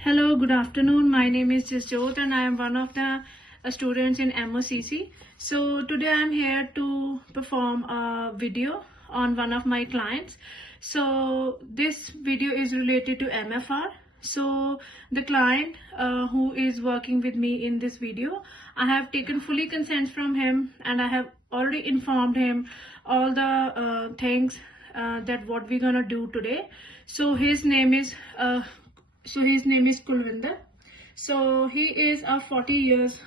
Hello, good afternoon. My name is Jasjot and I am one of the students in MOCC. So today I am here to perform a video on one of my clients. So this video is related to MFR. So the client who is working with me in this video, I have taken fully consent from him and I have already informed him all the things that what we're gonna do today. So his name is Kulvinder. So he is a 40 years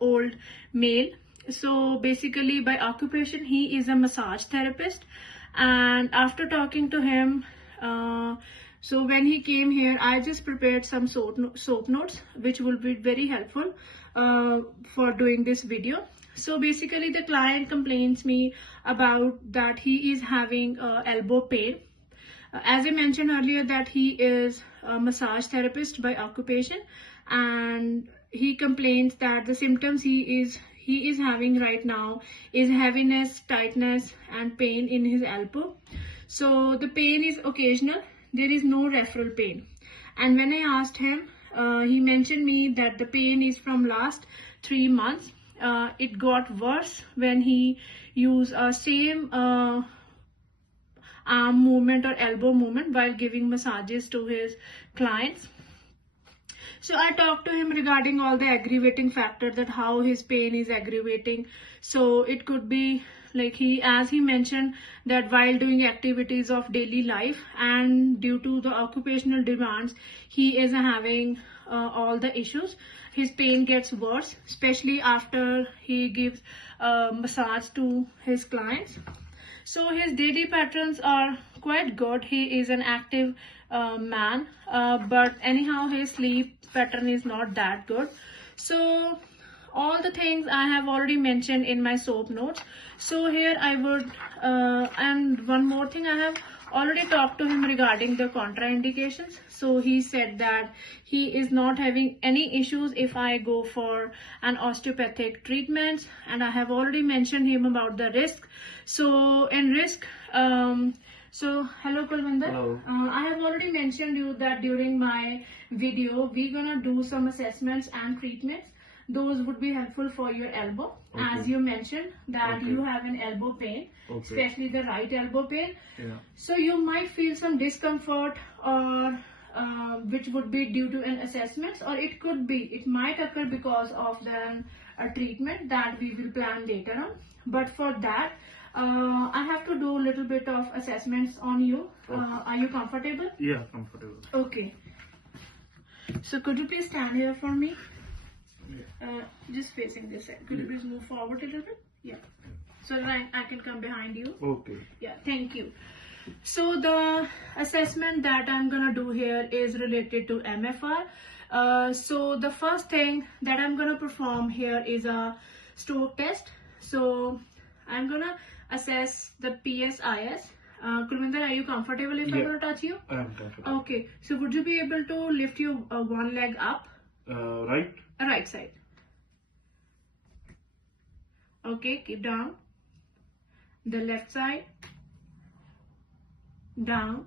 old male. So basically by occupation he is a massage therapist, and after talking to him, so when he came here I just prepared some soap notes which will be very helpful for doing this video. So basically the client complains me about that he is having elbow pain. As I mentioned earlier that he is a massage therapist by occupation, and he complains that the symptoms he is having right now is heaviness, tightness and pain in his elbow. So the pain is occasional, there is no referral pain. And when I asked him, he mentioned me that the pain is from last 3 months. It got worse when he used same arm movement or elbow movement while giving massages to his clients. So I talked to him regarding all the aggravating factors, that how his pain is aggravating. So it could be like as he mentioned that while doing activities of daily life and due to the occupational demands, he is having all the issues. His pain gets worse, especially after he gives massage to his clients. So his daily patterns are quite good. He is an active man, but anyhow his sleep pattern is not that good. So all the things I have already mentioned in my soap notes. So here I would, and one more thing, I have already talked to him regarding the contraindications. So he said that he is not having any issues if I go for an osteopathic treatment, and I have already mentioned him about the risk. So in risk, so hello Kulvinder. Hello. I have already mentioned you that during my video we're gonna do some assessments and treatments. Those would be helpful for your elbow. Okay. As you mentioned that Okay. you have an elbow pain, Okay. especially the right elbow pain. Yeah. So you might feel some discomfort, or which would be due to an assessment, or it might occur because of a treatment that we will plan later on. But for that, I have to do a little bit of assessments on you. Okay. Are you comfortable? Yeah, comfortable. Okay. So could you please stand here for me? Yeah. Just facing this side. Could you please move forward a little bit? Yeah. So that I can come behind you. Okay. Yeah, thank you. So the assessment that I'm gonna do here is related to MFR. So the first thing that I'm gonna perform here is a stroke test. So I'm gonna assess the PSIS. Kulvinder, are you comfortable if I'm gonna touch you? I am comfortable. Okay. So would you be able to lift your one leg up? Right? Right side. Okay, keep down. The left side. Down.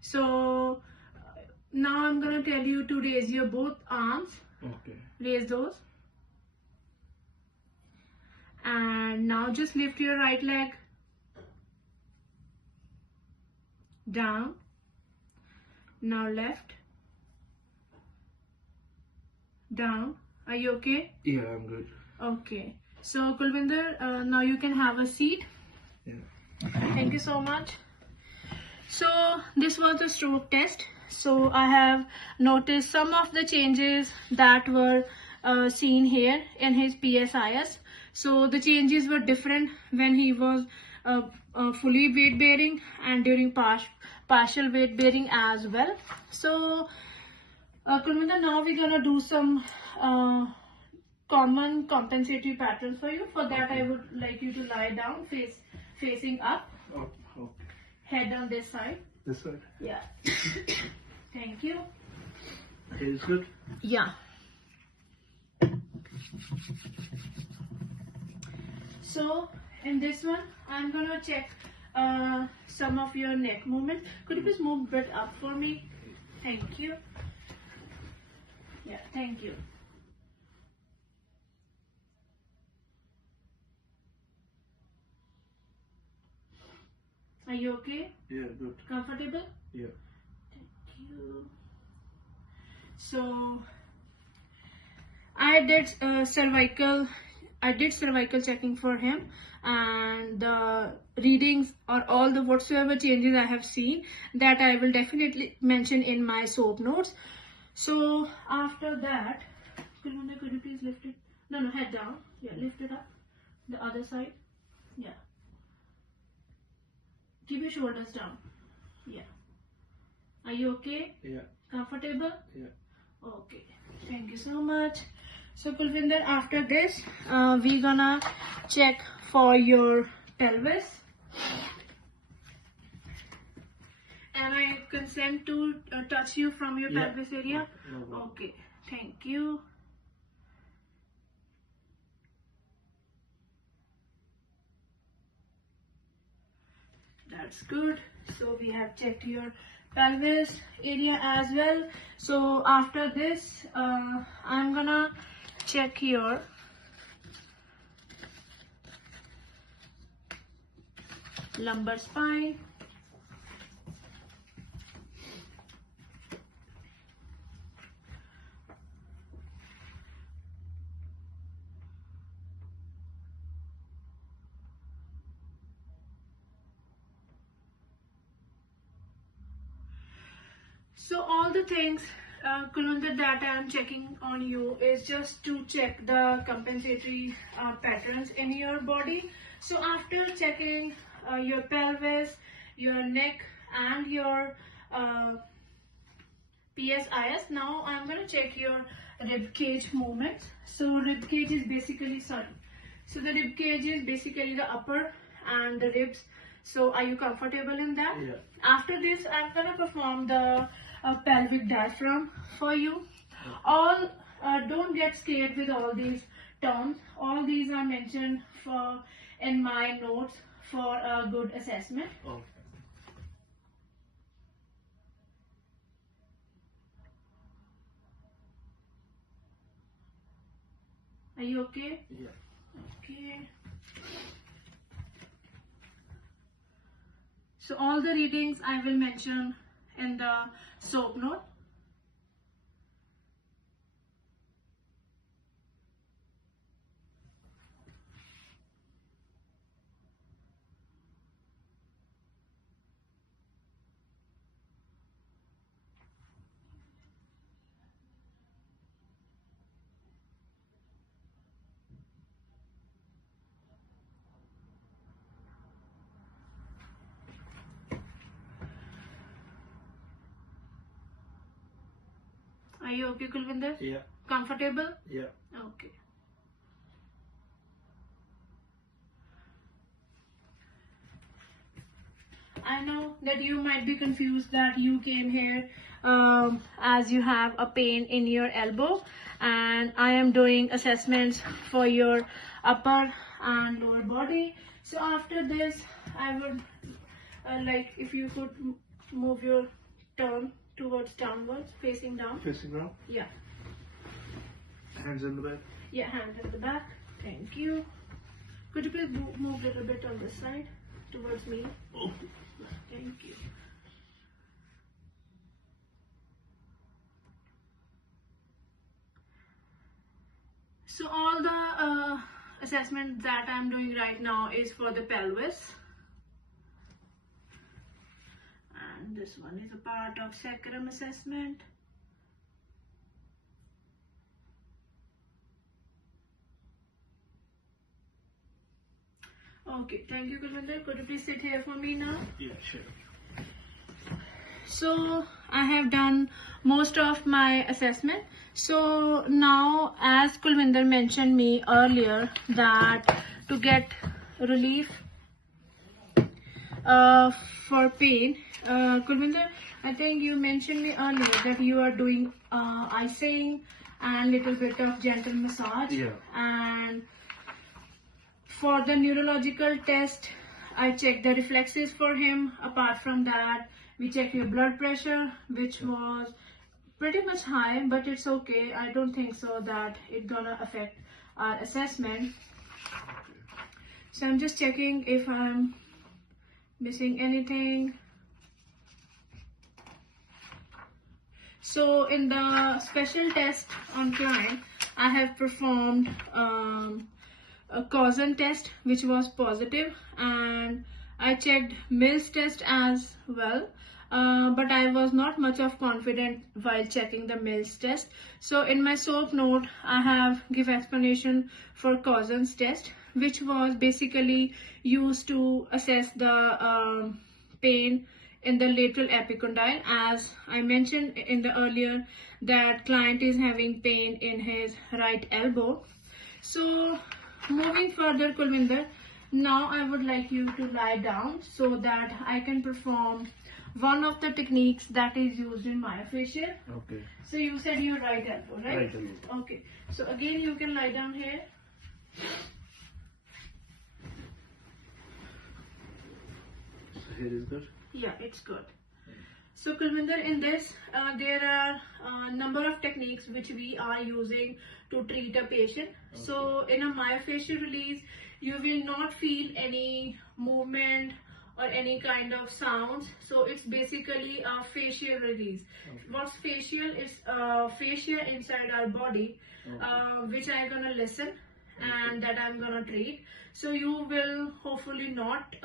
So now I'm gonna tell you to raise your both arms. Okay. Raise those. And now just lift your right leg. Down. Now left. Down. Are you okay? Yeah, I'm good. Okay. So Kulvinder, now you can have a seat. Yeah. Thank you so much. So this was the stroke test. So I have noticed some of the changes that were seen here in his PSIS. So the changes were different when he was fully weight bearing and during partial weight bearing as well. So Kulvinder, now we're gonna do some common compensatory patterns for you. For that, I would like you to lie down, facing up, Okay. head on this side. This side? Yeah. Thank you. Is good? Yeah. So in this one, I'm gonna check some of your neck movement. Could you please move a bit up for me? Thank you. Yeah, thank you. Are you okay? Yeah, good. Comfortable? Yeah. Thank you. So I did cervical checking for him, and the readings or all the whatsoever changes I have seen, that I will definitely mention in my soap notes. So after that, could you please lift it? No, head down. Yeah, lift it up. The other side. Yeah. Keep your shoulders down. Yeah. Are you okay? Yeah. Comfortable? Yeah. Okay. Thank you so much. So Kulvinder, after this, we're gonna check for your pelvis. And I consent to touch you from your pelvis area. No. Okay. Thank you. That's good. So we have checked your pelvis area as well. So after this, I'm gonna check your lumbar spine. So all the things, Kulwinder, that I am checking on you is just to check the compensatory patterns in your body. So after checking your pelvis, your neck, and your PSIS, now I'm going to check your rib cage movements. So rib cage is basically, so the rib cage is basically the upper and the ribs. So are you comfortable in that? Yeah. After this, I'm going to perform the pelvic diaphragm for you. All don't get scared with all these terms. All these are mentioned for in my notes for a good assessment. Okay. Are you okay? Yeah. Okay. So all the readings I will mention in the soap note. Are you okay, Kulvinder? Yeah. Comfortable? Yeah. Okay. I know that you might be confused that you came here as you have a pain in your elbow, and I am doing assessments for your upper and lower body. So after this, I would like if you could move your turn towards downwards, facing down. Facing down. Yeah. Hands in the back. Yeah, hands in the back. Thank you. Could you please move a little bit on this side towards me? Oh. Thank you. So all the assessment that I'm doing right now is for the pelvis. And this one is a part of sacrum assessment. Okay, thank you, Kulwinder. Could you please sit here for me now? Yeah, sure. So I have done most of my assessment. So now, as Kulwinder mentioned me earlier, that to get relief for pain, Kulwinder, I think you mentioned me earlier that you are doing icing and little bit of gentle massage. Yeah. And for the neurological test, I checked the reflexes for him. Apart from that, we checked your blood pressure, which was pretty much high, but it's okay. I don't think so that it's gonna affect our assessment. So I'm just checking if I'm missing anything. So in the special test on client, I have performed a Cousin test which was positive, and I checked Mills test as well, but I was not much of confident while checking the Mills test. So in my soap note I have give explanation for Cousin's test, which was basically used to assess the pain in the lateral epicondyle. As I mentioned in the earlier, that client is having pain in his right elbow. So moving further, Kulvinder, now I would like you to lie down so that I can perform one of the techniques that is used in myofascial. Okay. So you said your right elbow, right? Right elbow. Okay. So again, you can lie down here. So here is good. Yeah, it's good. So Kulvinder, in this, there are a number of techniques which we are using to treat a patient. Okay. So in a myofascial release, you will not feel any movement or any kind of sounds. So it's basically a facial release. Okay. What's facial is fascia inside our body, okay, which I'm gonna listen and that I'm gonna treat. So you will hopefully not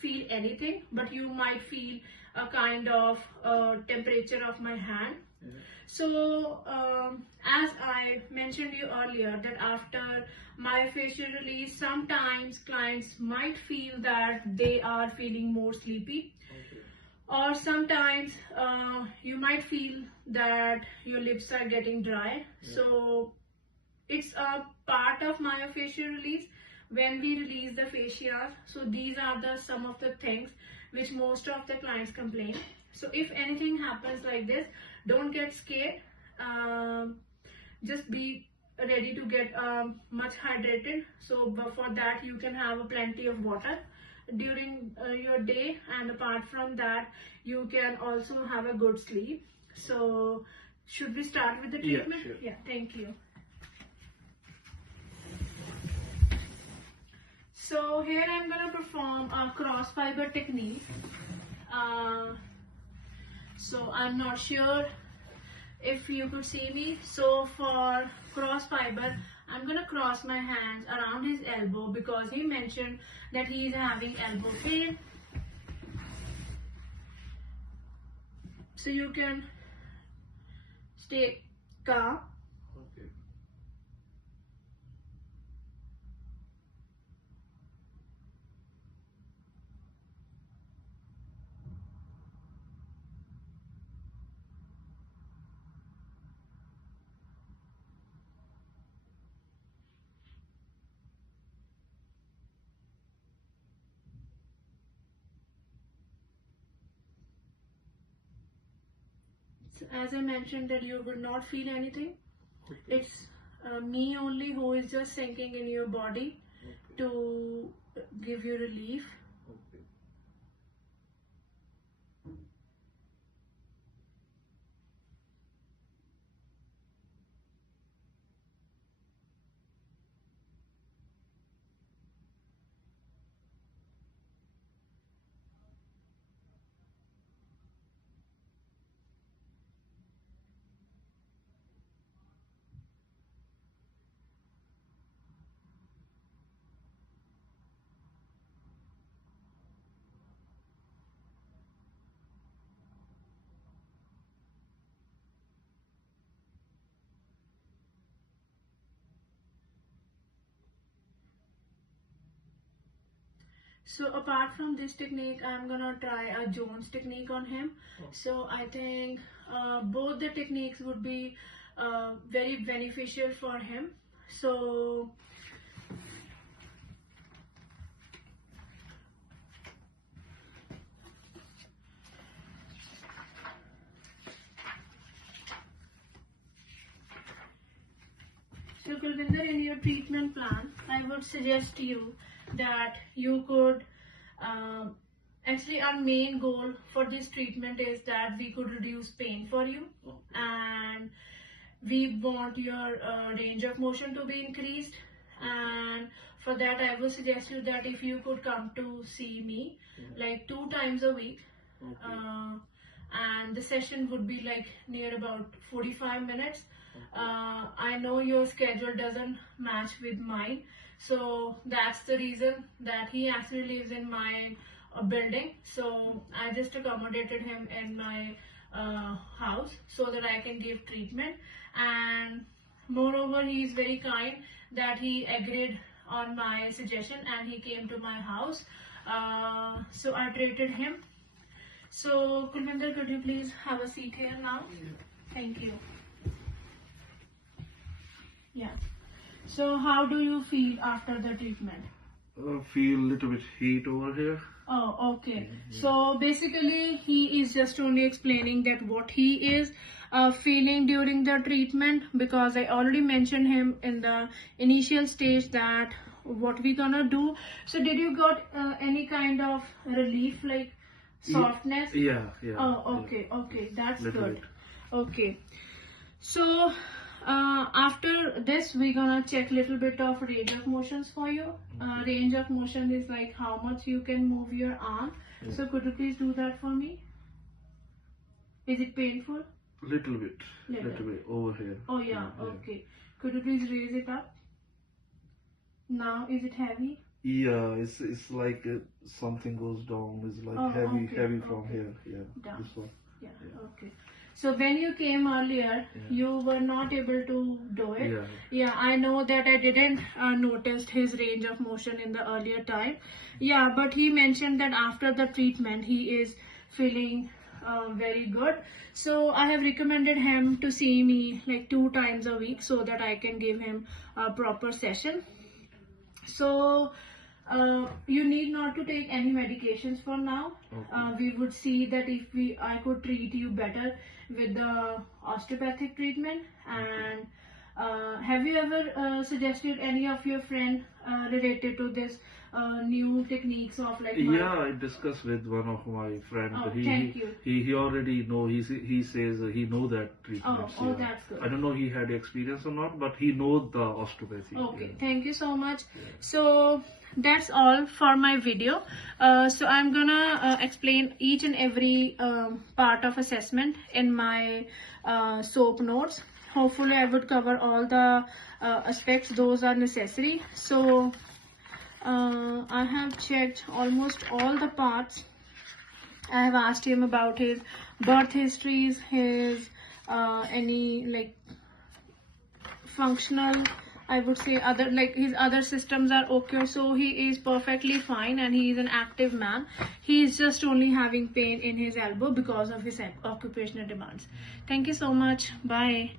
feel anything, but you might feel a kind of temperature of my hand. Yeah. So as I mentioned you earlier, that after myofascial release, sometimes clients might feel that they are feeling more sleepy. Okay. Or sometimes you might feel that your lips are getting dry. Yeah. So it's a part of myofascial release when we release the fascia. So these are the some of the things which most of the clients complain. So if anything happens like this, don't get scared. Just be ready to get much hydrated. So for that, you can have plenty of water during your day, and apart from that, you can also have a good sleep. So should we start with the treatment? Yeah, sure. Yeah, thank you. So here I'm going to perform a cross fiber technique. So I'm not sure if you could see me. So for cross fiber, I'm going to cross my hands around his elbow because he mentioned that he is having elbow pain. So you can stay calm. Okay. So as I mentioned that you would not feel anything. Okay. It's me only who is just sinking in your body. Okay. To give you relief. Okay. So apart from this technique, I'm gonna try a Jones technique on him. Oh. So I think both the techniques would be very beneficial for him. So Kulvinder, in your treatment plan, I would suggest you that you could Actually, our main goal for this treatment is that we could reduce pain for you, and we want your range of motion to be increased. And for that, I would suggest you that if you could come to see me like 2 times a week, and the session would be like near about 45 minutes. I know your schedule doesn't match with mine, so that's the reason that he actually lives in my building. So I just accommodated him in my house so that I can give treatment. And moreover, he is very kind that he agreed on my suggestion and he came to my house. So I treated him. So Kulvinder, could you please have a seat here now? Thank you. Yeah. So how do you feel after the treatment? Feel a little bit heat over here. Oh, okay. So basically, he is just only explaining that what he is feeling during the treatment, because I already mentioned him in the initial stage that what we gonna do. So did you got any kind of relief, like softness? Yeah. Oh, okay, okay, that's Little good. bit. Okay. So after this, we're gonna check little bit of range of motions for you. Range of motion is like how much you can move your arm. So could you please do that for me? Is it painful? Little bit over here. Oh yeah, okay. Could you please raise it up? Now is it heavy? Yeah, it's like something goes down. It's like heavy from here. Yeah, Down. this one. Yeah, okay. So when you came earlier, you were not able to do it. Yeah, I know that I didn't notice his range of motion in the earlier time. Yeah, but he mentioned that after the treatment, he is feeling very good. So I have recommended him to see me like 2 times a week so that I can give him a proper session. So you need not to take any medications for now. We would see that if I could treat you better with the osteopathic treatment. And have you ever suggested any of your friend related to this new techniques of like? Yeah, I discussed with one of my friends. Oh, thank you. He already know. He says he know that treatment. Oh, that's good. I don't know he had experience or not, but he knows the osteopathy. Okay, thank you so much. So that's all for my video. So I'm gonna explain each and every part of assessment in my SOAP notes. Hopefully I would cover all the aspects those are necessary. So I have checked almost all the parts. I have asked him about his birth histories, his any like functional, I would say other, like his other systems are okay. So he is perfectly fine and he is an active man. He is just only having pain in his elbow because of his occupational demands. Thank you so much. Bye.